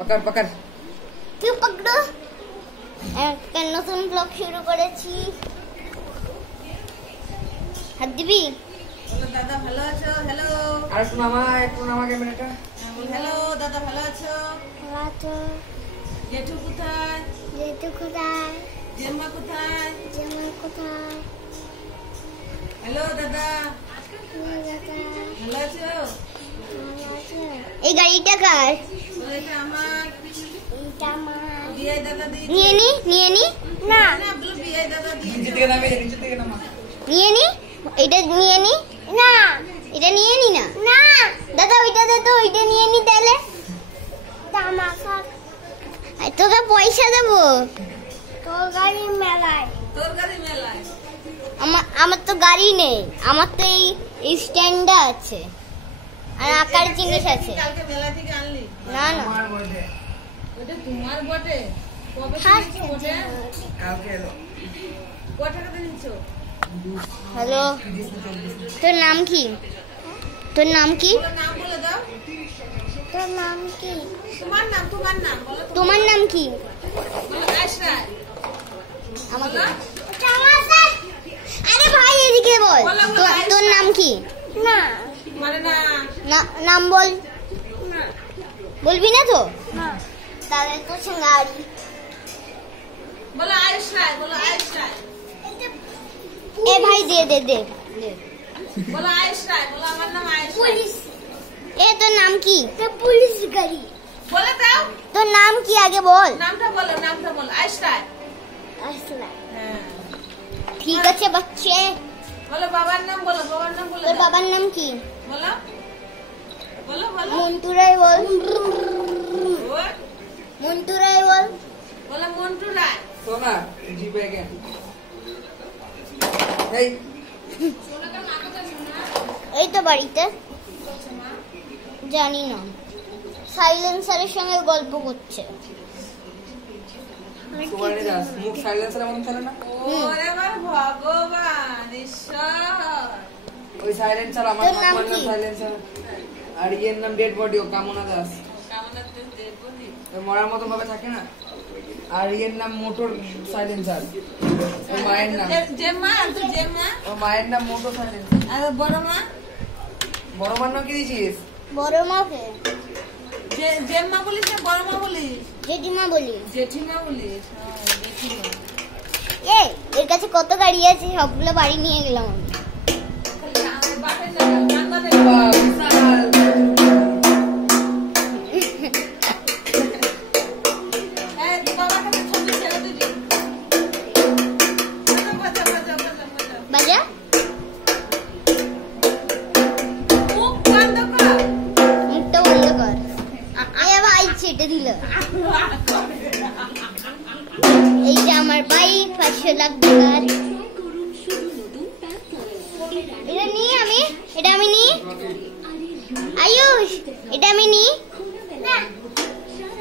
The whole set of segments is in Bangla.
पकड़ पकड़ क्यों पकड़ो একটা নতুন ব্লগ শুরু করেছি হাত দিবি বলো দাদা ভালো আছো হ্যালো আর একটু নামা ক্যামেরাটা হ্যালো দাদা ভালো আছো ভালো আছো জেঠু কোথায় জেঠু কোথায় জেম্মা কোথায় জামা কোথায় হ্যালো দাদা ভালো আছো ভালো আছো এই গাড়িটা কার বলো এটা আমার এটা আমার বিয়ে দাদা দিয়ে নিয়ে নি না না বলো বিয়ে দাদা দিয়ে নিচে থেকে নামা নিয়ে নি এটা নিয়ে নি না এটা নিয়ে নি না না দাদা ওইটা দে তো ওইটা নিয়ে নি তাহলে জামা কার তোকে পয়সা দেবো তোর গাড়ি মেলায় তোর গাড়ি মেলায় আমার তো গাড়ি নেই আমার তো এই স্ট্যান্ডটা আছে আর আকার জিনিস আছে কালকে মেলা থেকে আনলি না না আমার বটে ওটা তোমার বটে কবে হ্যাঁ। কিনেছো বটে কালকে এলো কত টাকা নিছো হ্যালো তোর নাম কি তোর নাম কি বলো নাম বলে দাও তোর নাম কি তোমার নাম বলো তোমার নাম কি বলো আয়শা আমাকে আরে ভাই এদিকে বল তোর নাম কি না মানে না নাম বল না বলবি না তো না তাহলে তো গাড়ি বলো আয়শা এ ভাই দে বলো আয়শা বলো আমার নাম আয়শা পুলিশ এ তোর নাম কি তোর পুলিশ গাড়ি বলে দাও তোর নাম কি আগে বল নামটা বলো আয়শা হ্যাঁ ঠিক আছে বাচ্চে বলো বাবার নাম বলো তোর বাবার নাম কি বলো বলো মন্টুরাই বল ওই, মন্টুরাই বল বলো মন্টু রায় সোনা জিপে কেন এই এই তো বাড়িতে জানি না সাইলেন্সারের সঙ্গে গল্প করছে সুবর্ণে দাস মুখ সাইলেন্সার এমন চলে না ওরে আমার ভগবান ঈশ্বর ওই সাইলেন্সার আমার তোর নাম নাম কি? সাইলেন্সার আর ইয়ের নাম ডেড বডি ও কামনা দাস কামনা দেব বলি ওই মরার মতো ভাবে থাকে না আর ইয়ের নাম মোটর সাইলেন্সার ওর মায়ের নাম জেম্মা ওর মায়ের নাম মোটর সাইলেন্সার আর বড় মা বড় মার নাম কি দিয়েছিস বড় মাকে জেম্মা বলিস না বড় মা বলিস জেঠিমা বলি জেঠিমা বলিস হ্যাঁ, জেঠিমা এর কাছে কত গাড়ি আছে সবগুলো বাড়ি নিয়ে গেলাম আমি আমার বাপের নাম কান্না দেব বাবা, বিশাল। এই বাবার কাছে ছবি ছেড়ে দিবি বাজা বাজা মুখ বন্ধ কর মুখটা বন্ধ কর এ ভাই ছেটে দিল এই যে আমার বাইক 500 লাখ টাকার এটা আমি নি আয়ুষ এটা আমি নি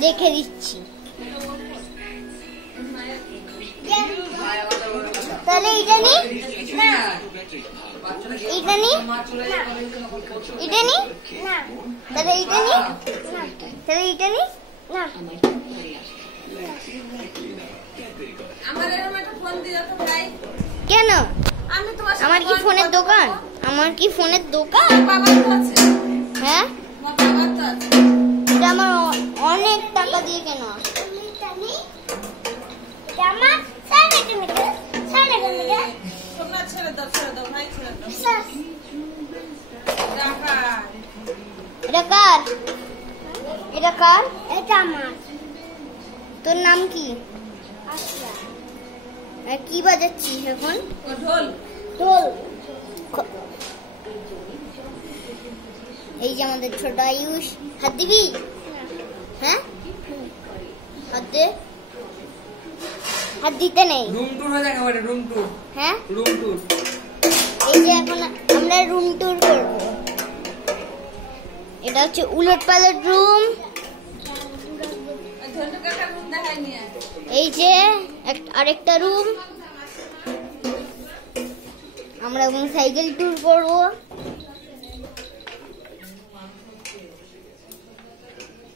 দেখে দিচ্ছি তাহলে এটা নি এটা নি এটা নি তাহলে এটা নি তাহলে এটা নি না আমার এরকম একটা ফোন দিও তো ভাই কেন আমি তোমার সাথে আমার কি গল্প ফোনের করবো। দোকান আমার কি ফোনের দোকান বাবার তো আছে হ্যাঁ আমার বাবার তো আছে এটা আমার অনেক টাকা দিয়ে কেনা তোমরা ছেড়ে দাও ভাই ছেড়ে দাও টাকা এটা কার এটা আমার তোর নাম কি কি বাজাচ্ছিস এখন ও ঢোল ঢোল এই যে আমাদের ছোট আয়ুষ হাত দিবি হ্যাঁ হাত দে হাত দিতে নেই রুম ট্যুর হয়ে যাবে এবারে রুম ট্যুর হ্যাঁ রুম ট্যুর এই যে এখন আমরা রুম ট্যুর করব এটা হচ্ছে উলট পালট রুম ঝন্টু কাকার রুম দেখাই নিয়ে এই যে আরেকটা রুম আমরা এখন সাইকেল ট্যুর করব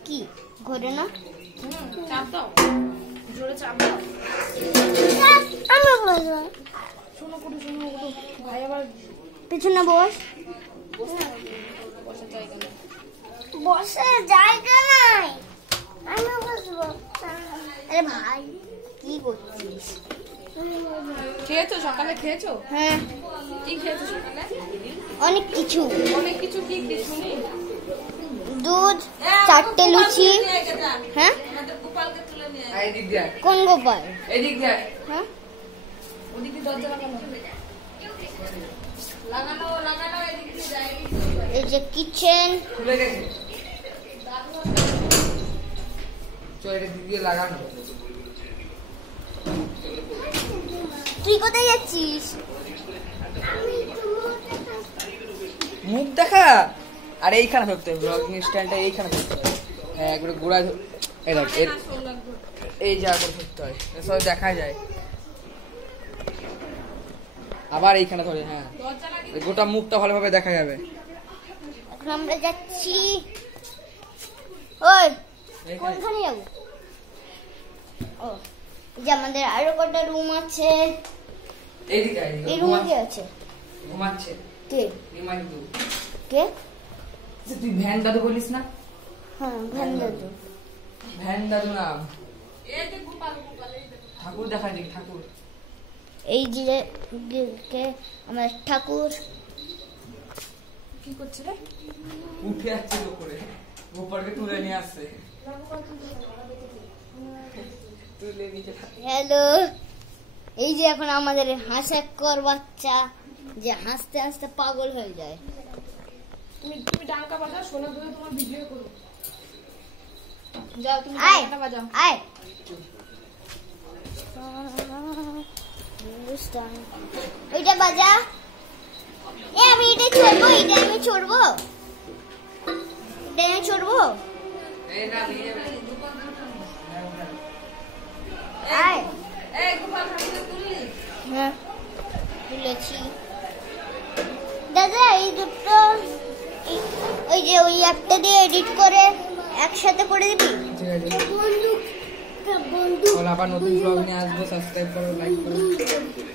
কি ঘরে না চাপ দাও, জোরে চাপ দাও। আমি বসবো শোনো কুটু, শোনো কুটু, ভাই আবার পিছনে বস বসার জায়গা নেই। বসে জায়গা নাই আমি বসবো আরে ভাই কি করছিস খেয়েছো সকালে? খেয়েছো? হ্যাঁ কি খেয়েছো সকালে? অনেক কিছু অনেক কিছু। কি কি শুনি? দুধ 4টে লুচি হ্যাঁ গোপালকে তুলে নিয়ে এই দিক দিয়ে, কোন গোপাল এই দিক দিয়ে, হ্যাঁ ওদিকে দরজা লাগানো লাগানো লাগানো, এদিক দিয়ে যাই। এই যে কিচেন খুলে গেছে। চল এটা দিক দিয়ে লাগানো। তুই কোথায় যাচ্ছিস মুখ দেখা, আর এইখানে ধরতে হবে, ব্লগিং স্ট্যান্ডটা এইখানে ধরতে হবে। হ্যাঁ একবারে গোড়া এই দেখ, এই জায়গা করে ধরতে হয়, সব দেখা যায়। আবার এইখানে ধরে, হ্যাঁ এই গোটা মুখটা ভালোভাবে দেখা যাবে। এখন আমরা যাচ্ছি ওই এইখানে কোনখানে যাবো ও এই যে আমাদের আরো কটা রুম আছে এইদিকে আয়, এই রুমে কে আছে ঘুমাচ্ছে কে রিমাইন্ডু। কে তুই ভ্যান দাদু বলিস না? হ্যাঁ ভ্যান দাদু ভ্যান দাদু না, এই যে গোপাল, গোপাল এই যে। ঠাকুর দেখা যায়, ঠাকুর। এই যে কে আমার ঠাকুর কি করছে রে? উঠে আসছে উপরে, গোপালকে তুলে নিয়ে আসছে, তুলে নিয়ে হ্যালো এই যে এখন আমাদের হাঁসাক্কর বাচ্চা যে হাসতে হাসতে পাগল হয়ে যায় তুমি ডাঙ্কা বাজাও, সোনা ধরে তোমার ভিডিও করো। যাও তুমি আয় ডাঙ্কা বাজাও। আয় ওইটা বাজা এ আমি এটা ছড়বো এটা আমি ছড়বো এটা আমি ছড়বো এই না নিয়ে যাবে। আয় এই গোপাল ঠাকুরকে তুললি? হ্যাঁ তুলেছি দাদা এই দুটো ওই যে ওই অ্যাপটা দিয়ে এডিট করে একসাথে করে দিবি ঠিক আছে, বল আবার নতুন ব্লগ নিয়ে আসবো, সাবস্ক্রাইব করো, লাইক করো।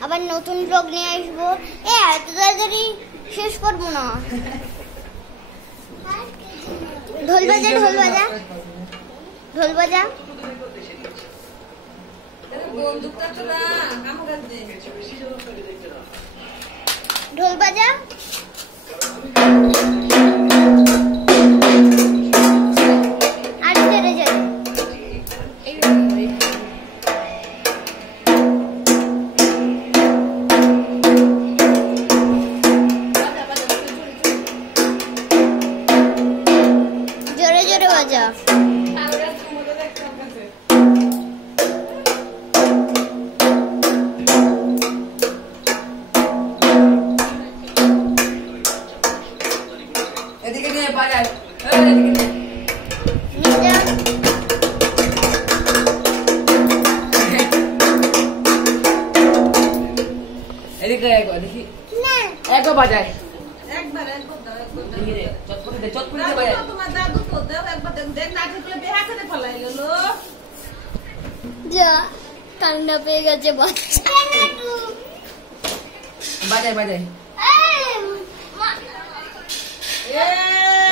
আবার নতুন ব্লগ নিয়ে আসবো এ এত তাড়াতাড়ি শেষ করবো না ঢোল বাজা ঢোল বাজা ঢোল বাজা বন্দুকটা তো না আমার কাছে দে। ঢোল বাজা আর জোরে জোরে জোরে জোরে বাজা এদিকে নিয়ে বাজায়, এই এদিকে নিয়ে। নিয়ে যা এদিকে একবার দেখি, না একবার বাজায়, একবার দাও, একবার দাও। দেখি রে, চটপটে দে, চটপটে দে দাদু বাজায়। তো তোমার দাদু তো দাও, একবার দেখ না থাকলে বেহা করে ফেলাইল লো। যা ঠান্ডা পেয়ে গেছে বাচ্চা বাজায় বাজায়।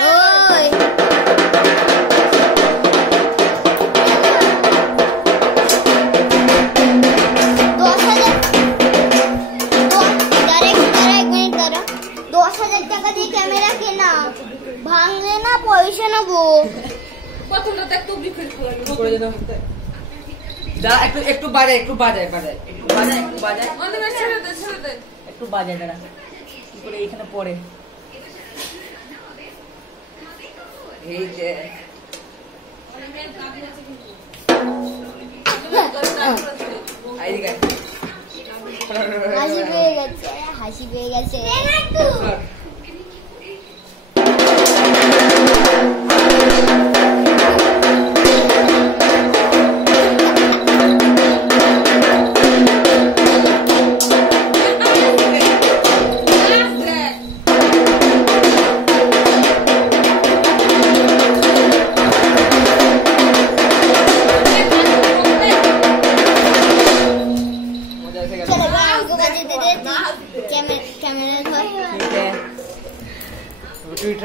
ওই টাকা দিয়ে ক্যামেরা কেনা ভাঙলে না পয়সা নেবো প্রথমটা দেখ তো বিক্রি ফেলাইল। করে দে দাও। দাঁড়া, একটু একটু বাজায়, একটু বাজায়, বাজায়, একটু বাজায়, একটু বাজায়, অনেক ছেড়ে দে, ছেড়ে দে। একটু বাজায়, দাঁড়া। কি করে এইখানে পড়ে, এই যে অনেক কাঁদি আছে কিন্তু। এইদিকে আয়। হাসি পেয়ে গেছে হাসি পেয়ে গেছে ধর।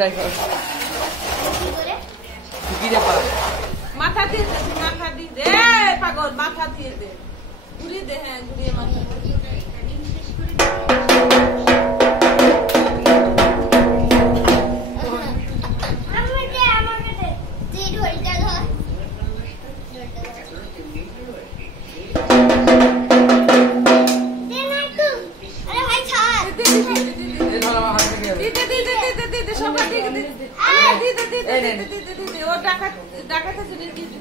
ট্রাই কর কি করে? কি রে পা মাথা দিয়ে দে, মাথা দিয়ে দে। পাগল, মাথা দিয়ে দে। ঘুরিয়ে দে, হ্যাঁ, ঘুরিয়ে মাথা দিয়ে দে। আমাকে দে। তুই ঢোলটা ধর। দে না একটু। আরে ভাই ছাড়। দে, দে, দে, দে, দে, দে। এই ধর আমার হাত থেকে দে, দে, দে, দে, দে, দে, দে, সবাই দে, দে, দে, দে। দে, দে, দে, দে, দে, দে, দে, দে, দে। ও ডাকাত আছে, দে, দে, দে।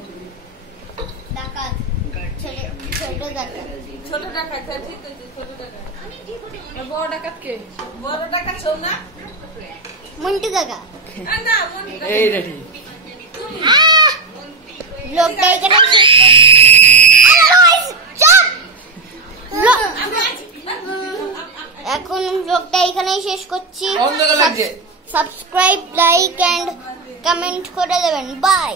ডাকাত। ছোট ডাকাত। ছোট ডাকাত, হ্যাঁ, ঠিক আছে, ছোট ডাকাত। আর বড় ডাকাত কে? বড় ডাকাত সোনা? মন্টু কাকা। না, মনে ডাকাত। এই রেডি লোকটা এখানে আরে ভাই চুপ আমি আছি। এখন ব্লগটা এখানেই শেষ করছি অন্ধকার লাগছে সাবস্ক্রাইব লাইক এন্ড কমেন্ট করে দেবেন বাই